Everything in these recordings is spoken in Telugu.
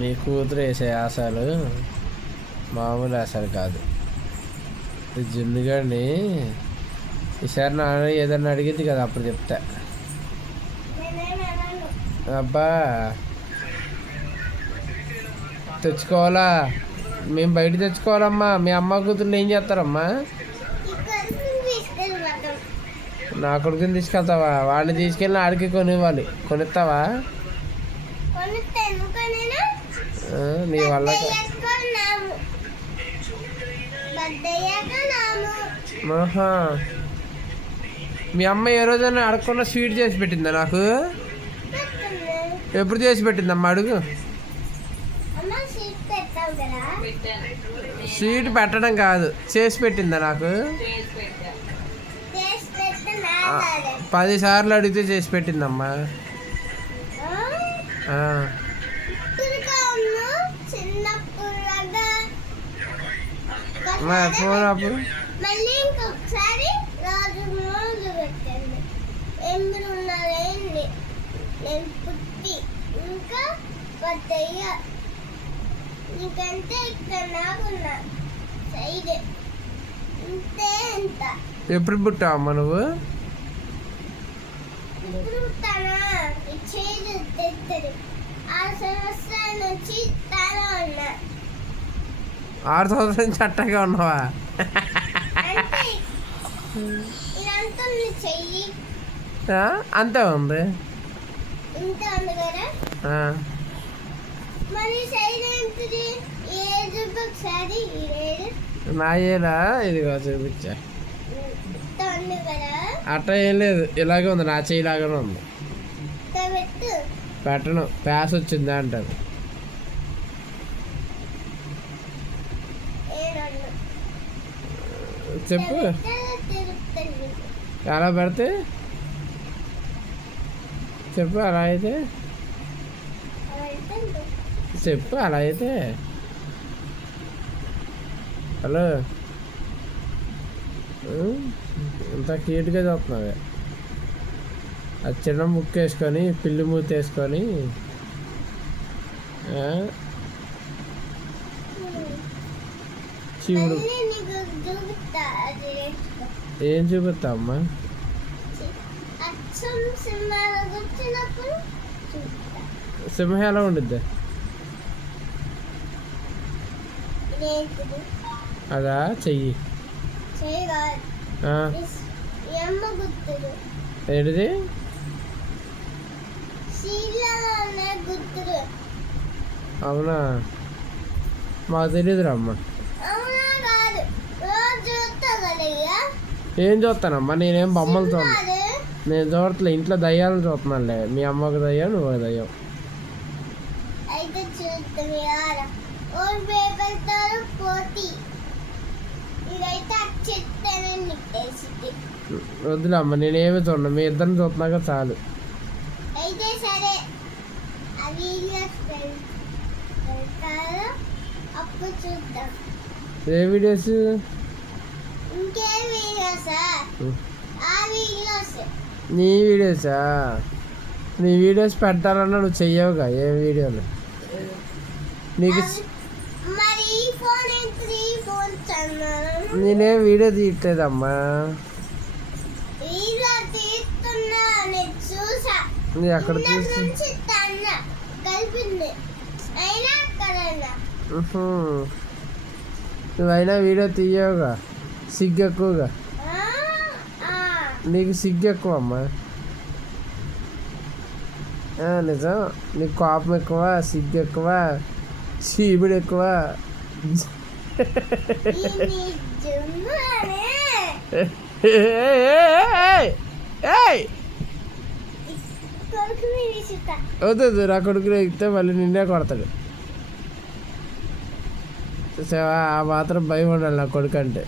నీ కూతురు వేసే ఆశలు మామూలు ఆశలు కాదు. జున్నుగాడిని ఈసారి నాన్న ఏదన్నా అడిగింది కదా అప్పుడు చెప్తా. అబ్బా తెచ్చుకోవాలా, మేము బయట తెచ్చుకోవాలమ్మా. మీ అమ్మ కూతుర్ని ఏం చేస్తారమ్మా? నా కొడుకుని తీసుకెళ్తావా? వాడిని తీసుకెళ్ళి ఆడికి కొనిస్తావా? నీ వల్ల మీ అమ్మ ఏ రోజైనా అడగకుండా స్వీట్ చేసి పెట్టిందా నాకు? ఎప్పుడు చేసి పెట్టిందమ్మా అడుగు. స్వీట్ పెట్టడం కాదు, చేసి పెట్టిందా నాకు? 10 సార్లు అడిగితే చేసి పెట్టిందమ్మా. ఫోన్ అప్పుడు ఎప్పుడు పుట్టావమ్మా నువ్వు? 6 సంవత్సరాల నుంచి అట్టగా ఉన్నావా? అంతే ఉంది. నా ఏలా ఇదిగో చూపించా. అట్ట ఏం లేదు, ఇలాగే ఉంది, నా చేయలాగానే ఉంది. పెట్టను, ప్యాస్ వచ్చిందా అంటారు. చెప్పు ఎలా పెడితే చెప్పు. అలా అయితే చెప్పు. అలా అయితే హలో, ఇంత క్యూట్గా చూస్తున్నావే. అది చిన్న ముక్కు వేసుకొని పిల్లి మూత వేసుకొని శివుడు ఏం చూపిస్తా అమ్మా? సింహం ఎలా ఉండిద్ది? అదా చెయ్యి ఏంటిది? అవునా, మాకు తెలియదురా అమ్మ. ఏం చూస్తానమ్మా? నేనేం బొమ్మలు చూడను, నేను చూడట్లే. ఇంట్లో దయ్యాలను చూస్తున్నానులే. మీ అమ్మకు దయ్యం, నువ్వు దయ్యం. వద్దులే అమ్మ, నేనేమి చూడను. మీ ఇద్దరిని చూస్తున్నాక చాలు. ఏ వీడియోస్? నీ వీడియోసా? నీ వీడియోస్ పెట్టాలన్నా నువ్వు చెయ్యవుగా. ఏ వీడియోలు నీకు? నేనేం వీడియో తీయట్లేదమ్మా. ఎక్కడ తీసి నువ్వైనా వీడియో తీయవుగా, సిగ్గు ఎక్కువగా. నీకు సిగ్గు ఎక్కువ అమ్మా. నిజం, నీకు కోపం ఎక్కువ, సిగ్గు ఎక్కువ, చీపుడు ఎక్కువ. వద్దు, నా కొడుకునే ఇస్తే మళ్ళీ నిన్నే కొడతాడు. ఆ మాత్రం భయం ఉండాలి నా కొడుకు అంటే.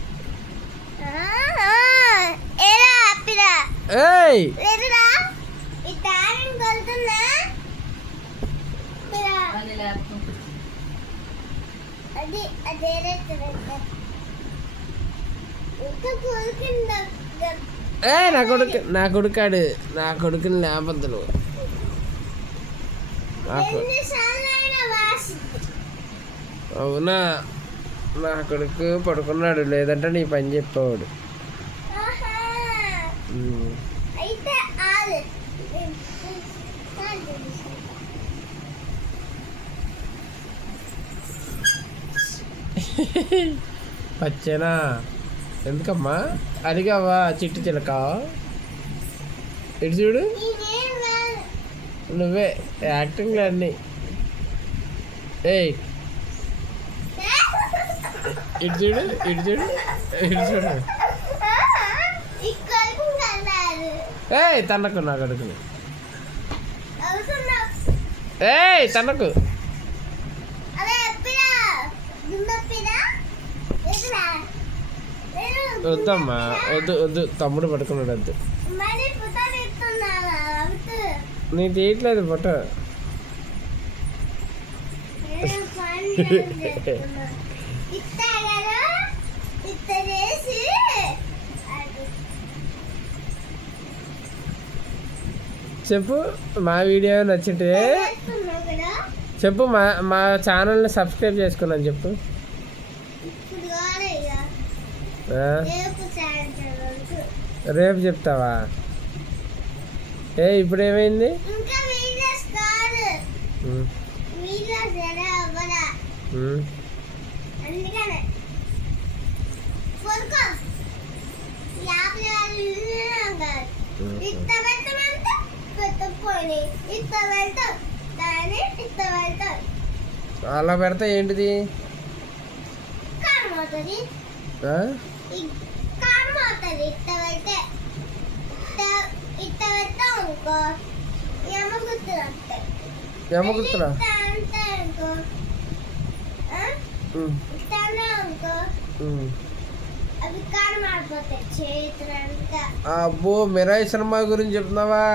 నా కొడుకాడు, నా కొడుకుని లేపద్దు నువ్వు. అవునా, నా కొడుకు పడుకున్నాడు, లేదంటే నీ పని చెప్పేవాడు. పచ్చేనా ఎందుకమ్మా అడిగావా చిట్టి చిలక? ఇటు చూడు, నువ్వే యాక్టింగ్లు అన్నీ. ఏయ్ ఇటు చూడు, ఇటు చూడు, ఇటు చూడు. ఏయ్ తన్నకు నా కొడుకుని, ఏయ్ తన్నకు. వద్దమ్మా, వద్దు వద్దు, తమ్ముడు పడుకున్నాడు, వద్దు. నీ తీయట్లేదు ఫోటో. చెప్పు, మా వీడియో నచ్చింటే చెప్పు, మా ఛానల్ని సబ్స్క్రైబ్ చేసుకున్నాను చెప్పు. రేపు చెప్తావా? ఇప్పుడు ఏమైంది? అలా పెడతా ఏంటిది? ఏమగుతురా? అబ్బో, మిరాయి సినిమా గురించి చెప్తున్నావా?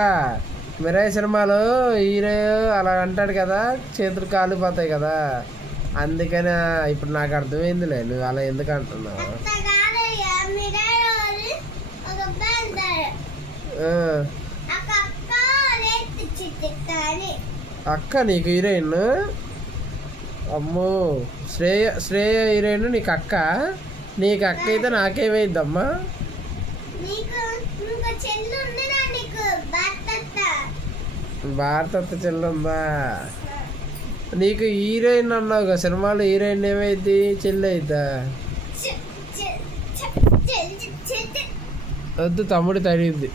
మిరాయి సినిమాలో హీరో అలా అంటాడు కదా, చేతులు కాలిపోతాయి కదా, అందుకని ఇప్పుడు నాకు అర్థమైందిలే నువ్వు అలా ఎందుకు అంటున్నావు. అక్క నీకు హీరోయిన్? అమ్మో, శ్రేయ హీరోయిన్ నీకు అక్క? నీకు అక్క అయితే నాకేమైద్దమ్మా? భారతత్త చెల్లుందా? నీకు హీరోయిన్ అన్నావు కదా సినిమాలో, హీరోయిన్ ఏమైద్ది? చెల్లి అయిద్దా? వద్దు, తమ్ముడు తగిలింది.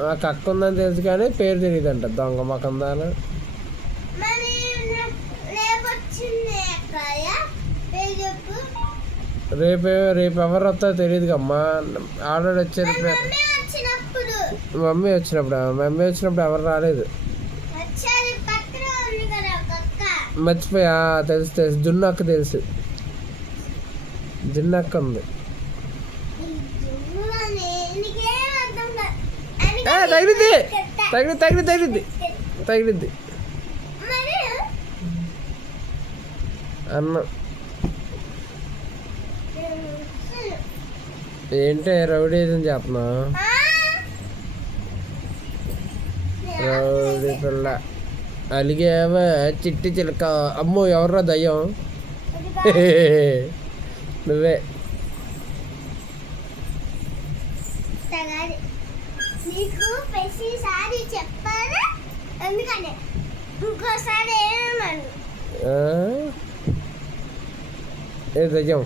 నాకు అక్క ఉందని తెలుసు కానీ పేరు తెలియదంట, దొంగ మకందాను. రేపు ఎవరు వస్తారో తెలియదు అమ్మా. ఆల్రెడీ వచ్చారు. మమ్మీ వచ్చినప్పుడు ఎవరు రాలేదు. మర్చిపోయా, తెలుసు జున్నక్క తెలుసు, జున్నక్క ఉంది. తగిలిద్ది అన్న. ఏంటే రౌడీజం చెప్తున్నావు? రౌడీ పిల్ల అలిగావా చిట్టి చిలక? అమ్మో, ఎవర్రా దయ్యం? నువ్వే. ఏ దయ్యం?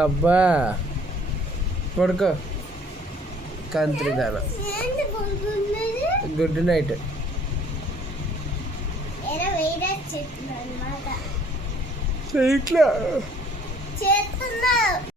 అబ్బా పడుకో కంత్రిదాన. Good night. ఇట్లా